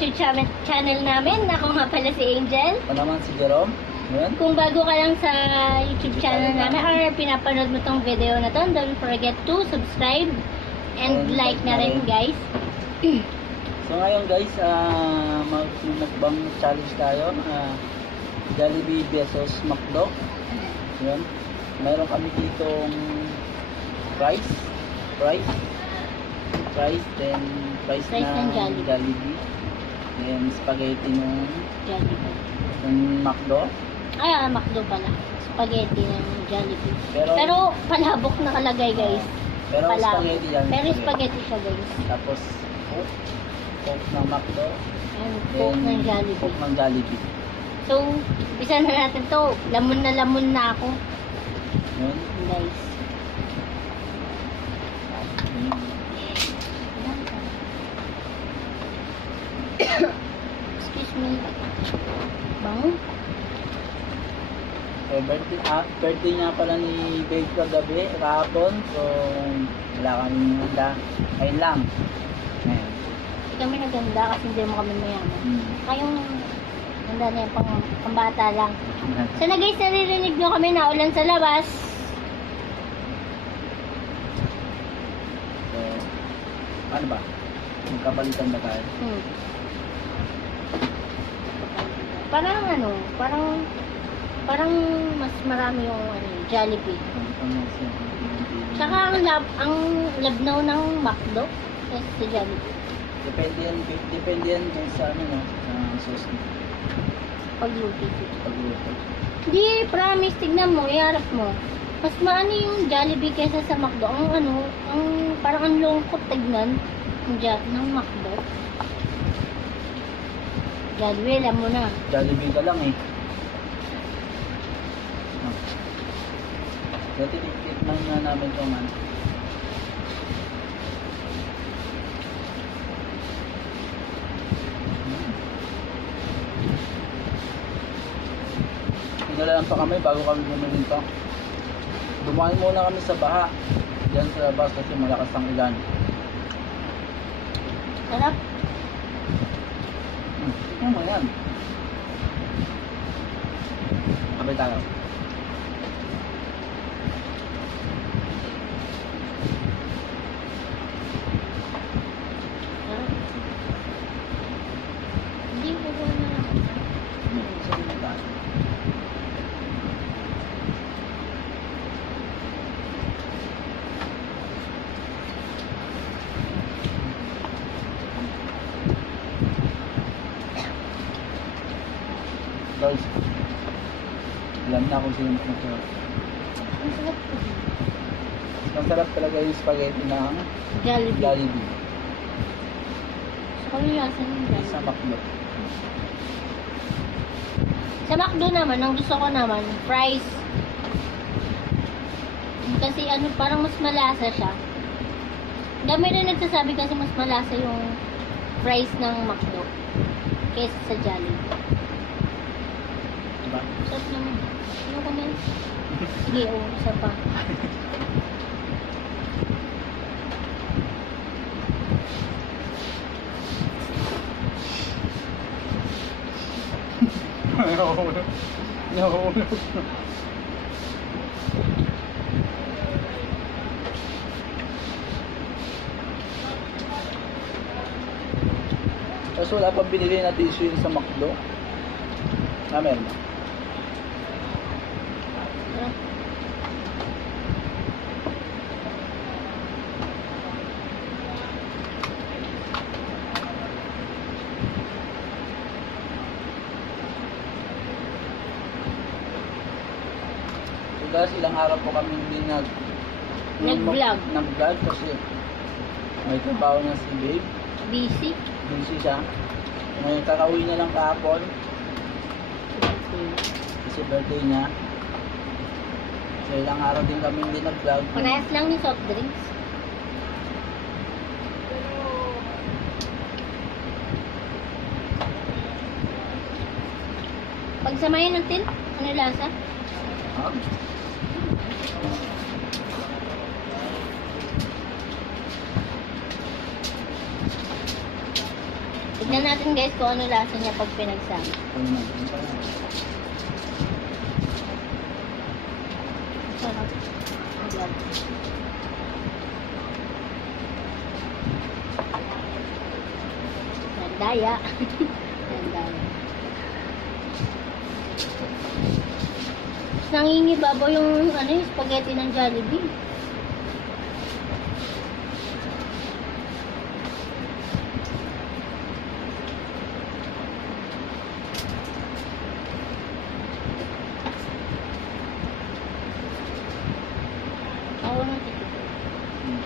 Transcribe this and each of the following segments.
YouTube channel namin. Ako nga pala si Angel. Ako naman si Jerome. Yan. Kung bago ka lang sa YouTube channel namin or pinapanood mo tong video na to, don't forget to subscribe and like na rin, guys. So ngayon guys, mag-mukbang challenge tayo. Jollibee versus McDo. Yan. Mayroon kami ditong fries, then fries ng na Jollibee. Then spaghetti ng Jollibee. McDo. McDo pala. Spaghetti ng Jollibee. Pero palabok nakalagay, guys. Pero Palabok. spaghetti yan. Pero spaghetti siya, guys. Tapos Coke ng McDo. And Coke ng Jollibee. Coke ng Jollibee. So, umpisa na natin to. Lamon na ako. Yun. Guys. Excuse me. Bango. So, birthday nga pala ni Babe kagabi, kahapon. So, wala kami handa. Ayun lang. Ayan. Hindi kami naganda kasi hindi mo kami mayaman. Hmm. Kayong handa na yung pambata lang. So na guys, naririnig nyo kami na ulan sa labas. So, ano ba? Magkabalitan ba tayo? Parang mas marami yung Jollibee. Tsaka ang labnaw ng McDo is sa Jollibee. Depende yan dun sa ano, no? Sa sauce mo. Pagluto. Pagluto. Hindi, promise, tignan mo, iharap mo. Mas maano yung Jollibee kaysa sa McDo. Parang ang lungkot tignan ng McDo. Jollibee, alam mo na. Jollibee ka lang eh. Dati tikman nga namin itong ano. Naglalaan pa kami bago kami bumili ito. Dumaan muna kami sa baha. Diyan sa labas kasi malakas ang ulan. Sarap. Ano mo yan? Sabay tayo. Hindi ko na lang. Sabay tayo. Guys, alam na kung sino masarap. Ang sarap po. Masarap talaga yung spaghetti ng Jollibee. Jollibee Sa kalayasan ng Jollibee. sa McDo. Sa McDo naman, ang gusto ko naman, fries. Kasi parang mas malasa siya. Dami rin nagsasabi kasi mas malasa yung fries ng McDo kaysa sa Jollibee. Diba? Sarap naman. Ano ko na? Sige, isa pa. No. Tapos wala pa binili na tissue yun sa McDo. Meron ba? Sarap. So guys, ilang araw po kami hindi Nag-vlog. Nag-vlog kasi may trabaho na si Babe. Busy. Busy siya. Ngayon kakauwi niya lang kahapon kasi birthday niya. So ilang araw din kami hindi nag-vlog. Parehas lang ni soft drinks. Pagsamayan natin, ano lasa? Ha? Tignan natin natin guys kung ano lasa niya pag pinagsama. Ano na, ano pa yan? Sarap. Ayan. Nandaya. Nandaya. Nangingibabaw yung ano, yung spaghetti ng Jollibee. Ako nang titikman. Hmm.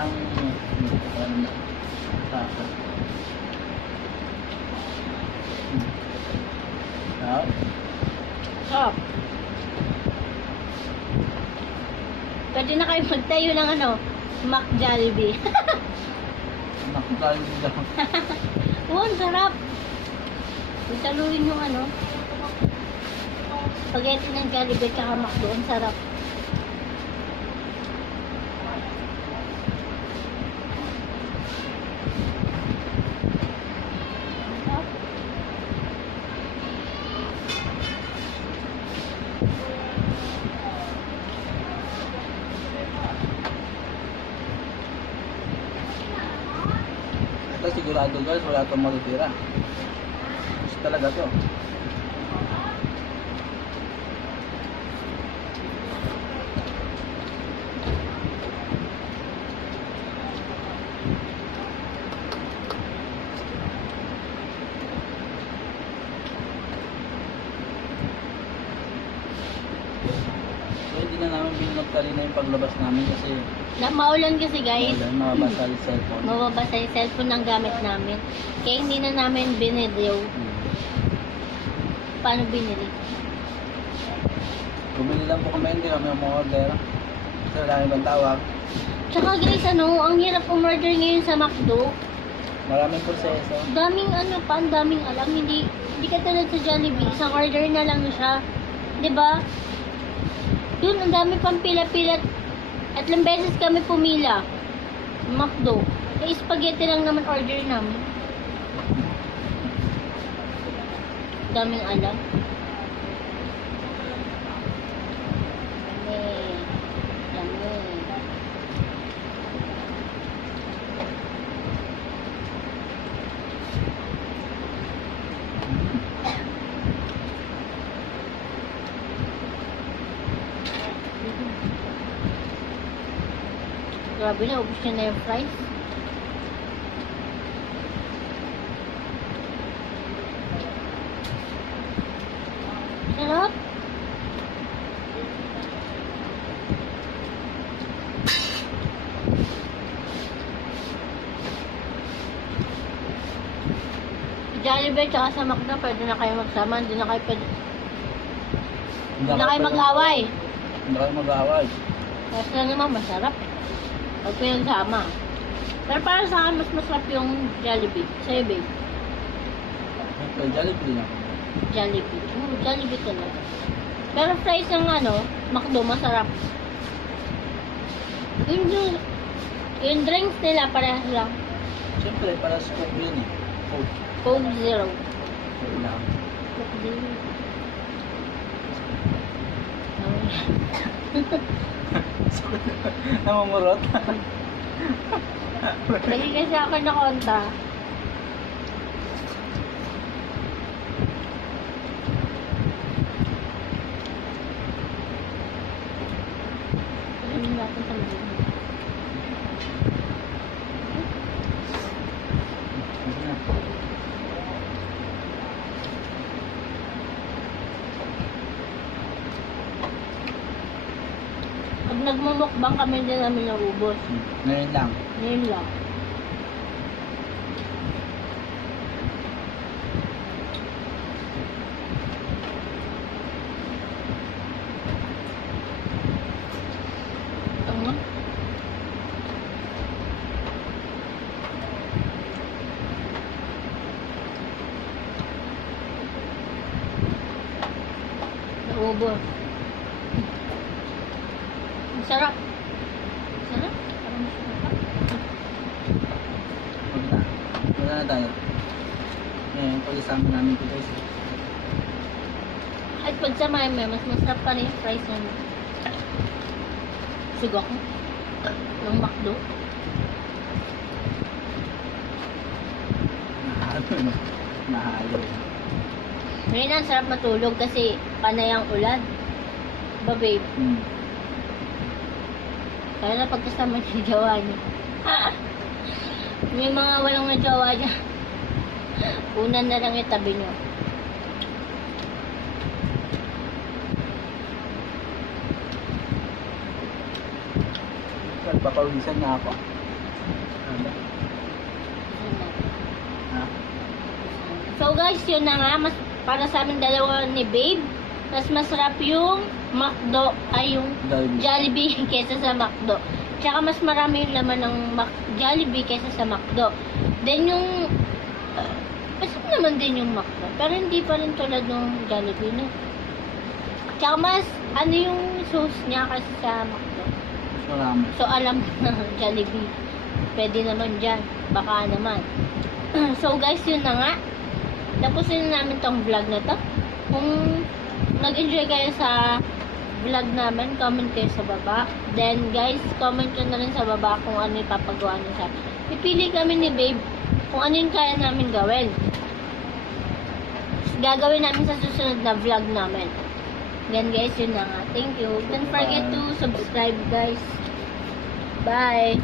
Ang ano, sasa. Sarap. Sarap. Pwede na kayo magtayo ng ano, Mac Jollibee. Nakakain din daw. Oo, ang sarap. Isaluin yung ano, spaghetti ng Jollibee tsaka McDo, ang sarap. Sarap. Ito sigurado guys, wala itong matitira. Gusto talaga to. So hindi na namin binagtali na yung paglabas namin kasi Maulan kasi guys. wala, mabasa yung cellphone. Mababasa yung cellphone ng gamit namin. Kaya hindi na namin binidyo. Hmm. Paano binili? Bumili lang po kami, hindi kami umorder. Kasi wala ibang tawag. Tsaka guys, ano, ang hirap umorder ngayon sa McDo. Maraming proseso. Daming ano pa, ang daming alam. Hindi katulad sa Jollibee. Isang order na lang siya. 'Di ba? Yun, ang dami pang pila-pila. At ilang beses kami pumila. McDo. Eh, spaghetti lang naman order namin. Daming alam. Dami. Dami. Grabe na, ubus niya na yung fries. Sarap. Jollibee tsaka sa McDo, pwede na kayo magsama. Hindi na kayo pwede. Hindi na kayo mag-away. Hindi kayo mag-away. Kasi lang naman masarap. Pag pinagsama. Pero para sa akin, mas masarap yung Jollibee. Sa'yo, babe. Okay, Jollibee na. Jollibee. Jollibee talaga. Pero fries ng ano, McDo, masarap. Yung drinks nila, parehas lang. Siyempre, para sa coke yun eh. Coke. Coke Zero. Coke lang. Coke Zero. Namumurot. Lagi kasi ako nakonta. Ano natin sa mga pag nagmumukbang kami din namin naubos. Ngayon lang. Ngayon lang. Ano? Naubos. Sarap. Sarap. Parang sarap. Huwag na. Wala na tayo. Ngayon, pag-isama namin ito guys. At pag samahin mo, mas masarap pa rin yung fries mo. Sugo ko. Ng McDo. Nahalo. Nahalo. Ngayon ang sarap matulog kasi panay ang ulan. Diba, babe? Kaya na pagkasama niya yung jowa niya. May mga walang na jowa niya. Unan na lang itabi niyo. Nagpapawisan na ako. Ano? Ha? So guys, yun na nga. Mas, para sa amin dalawa ni babe, mas masarap yung McDo ay yung Jollibee kesa sa McDo. Tsaka mas marami yung laman ng Jollibee kesa sa McDo. Then yung masarap naman din yung McDo. Pero hindi pa rin tulad ng Jollibee, no? Tsaka mas ano yung sauce niya kasi sa McDo. Marami. So alam na Jollibee. Pwede naman dyan. Baka naman. So guys, yun na nga. Tapusin na namin tong vlog na to. Kung nag-enjoy kayo sa vlog namin, comment kayo sa baba. Then guys, comment nyo na rin sa baba kung ano yung papagawa nyo sa amin. Pipili kami ni babe kung ano yung kaya namin gawin. Gagawin namin sa susunod na vlog namin. Then guys, yun na nga. Thank you. Don't forget to subscribe guys. Bye!